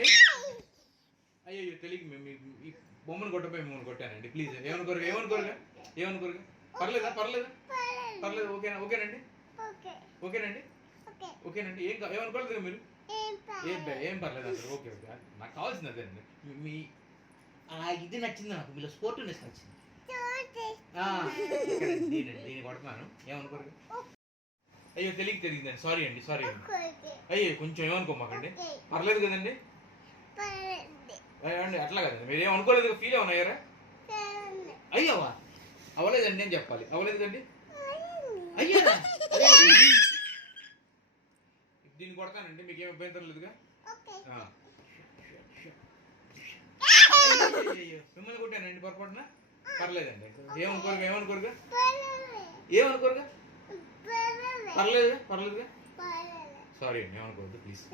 కొట్టానండి? అయ్యో తెలియక మేము ఈ బొమ్మను కొట్టపోయి మిమ్మల్ని కొట్టానండి. ప్లీజ్ ఏమనుకోరుగా పర్లేదా? పర్లేదు. ఓకేనండి? ఓకేనండి. ఏమనుకోలేదు మీరు? ఏం పర్లేదు అంటారు. ఓకే. నాకు కావాల్సింది అదేనండి. మీ ఇది నచ్చింది నాకు, మీలో స్పోర్టివ్నెస్ నచ్చింది. దీన్ని కొడుతున్నాను, ఏమనుకోరు. అయ్యో తెలియదండి. సారీ అండి. అయ్యో కొంచెం ఏమనుకోమాకండి. పర్లేదు కదండి? అండి అట్లా కదండి, మీరు ఏమనుకోలేదు, ఫీల్ ఏమన్నా అయ్యారా? అయ్యవా అవ్వలేదండి నేను చెప్పాలి. అవ్వలేదు కండి. అయ్యా దీన్ని కొడతానండి, మీకు ఏం అభ్యంతరం లేదుగా? మిమ్మల్ని కొట్టానండి పొరపాటున? పర్లేదండి. ఏమనుకోరుగా? పర్లేదుగా? సారీ అండి, ఏమనుకోవద్దు ప్లీజ్.